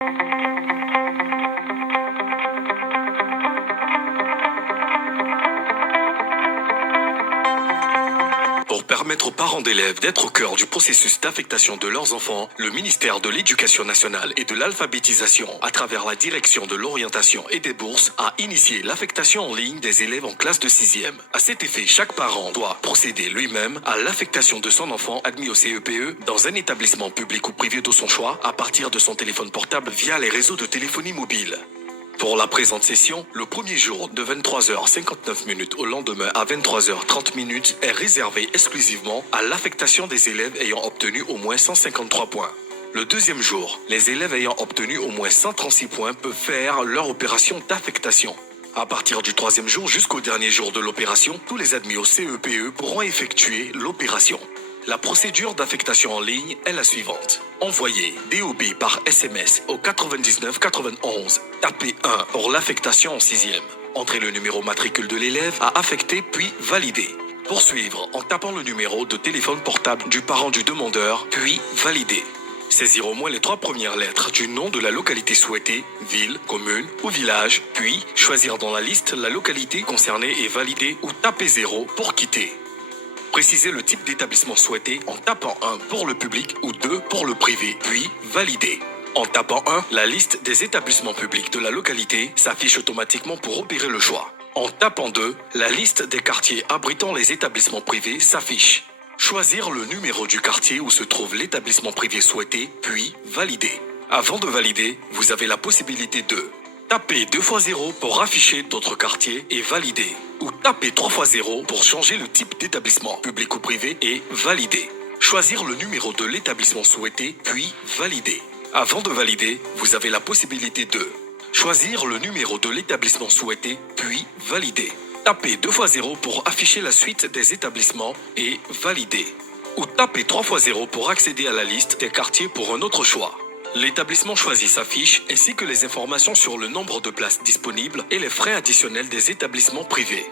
Pour permettre aux parents d'élèves d'être au cœur du processus d'affectation de leurs enfants, le ministère de l'Éducation nationale et de l'alphabétisation, à travers la direction de l'orientation et des bourses, a initié l'affectation en ligne des élèves en classe de 6e. À cet effet, chaque parent doit procéder lui-même à l'affectation de son enfant admis au CEPE dans un établissement public ou privé de son choix à partir de son téléphone portable via les réseaux de téléphonie mobile. Pour la présente session, le premier jour de 23h59 au lendemain à 23h30 est réservé exclusivement à l'affectation des élèves ayant obtenu au moins 153 points. Le deuxième jour, les élèves ayant obtenu au moins 136 points peuvent faire leur opération d'affectation. À partir du troisième jour jusqu'au dernier jour de l'opération, tous les admis au CEPE pourront effectuer l'opération. La procédure d'affectation en ligne est la suivante. Envoyez DOB par SMS au 99 91. Tapez 1 pour l'affectation en 6e. Entrez le numéro matricule de l'élève à affecter puis valider. Poursuivre en tapant le numéro de téléphone portable du parent du demandeur puis valider. Saisir au moins les 3 premières lettres du nom de la localité souhaitée, ville, commune ou village, puis choisir dans la liste la localité concernée et valider ou taper 0 pour quitter. Précisez le type d'établissement souhaité en tapant 1 pour le public ou 2 pour le privé, puis valider. En tapant 1, la liste des établissements publics de la localité s'affiche automatiquement pour opérer le choix. En tapant 2, la liste des quartiers abritant les établissements privés s'affiche. Choisir le numéro du quartier où se trouve l'établissement privé souhaité, puis valider. Avant de valider, vous avez la possibilité de taper 2 fois 0 pour afficher d'autres quartiers et valider. Ou taper 3 fois 0 pour changer le type d'établissement, public ou privé, et valider. Choisir le numéro de l'établissement souhaité, puis valider. Avant de valider, vous avez la possibilité de choisir le numéro de l'établissement souhaité, puis valider. Taper 2 fois 0 pour afficher la suite des établissements et valider. Ou taper 3 fois 0 pour accéder à la liste des quartiers pour un autre choix. L'établissement choisi s'affiche ainsi que les informations sur le nombre de places disponibles et les frais additionnels des établissements privés.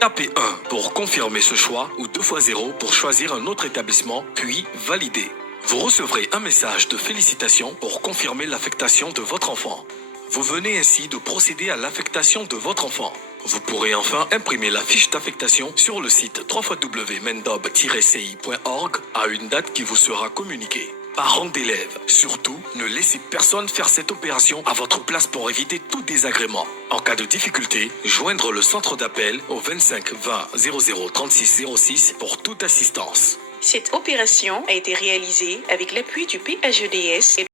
Tapez 1 pour confirmer ce choix ou 2 fois 0 pour choisir un autre établissement puis valider. Vous recevrez un message de félicitations pour confirmer l'affectation de votre enfant. Vous venez ainsi de procéder à l'affectation de votre enfant. Vous pourrez enfin imprimer la fiche d'affectation sur le site www.mendob-ci.org à une date qui vous sera communiquée. Parents d'élèves, surtout, ne laissez personne faire cette opération à votre place pour éviter tout désagrément. En cas de difficulté, joindre le centre d'appel au 25 20 00 36 06 pour toute assistance. Cette opération a été réalisée avec l'appui du PAGEDS et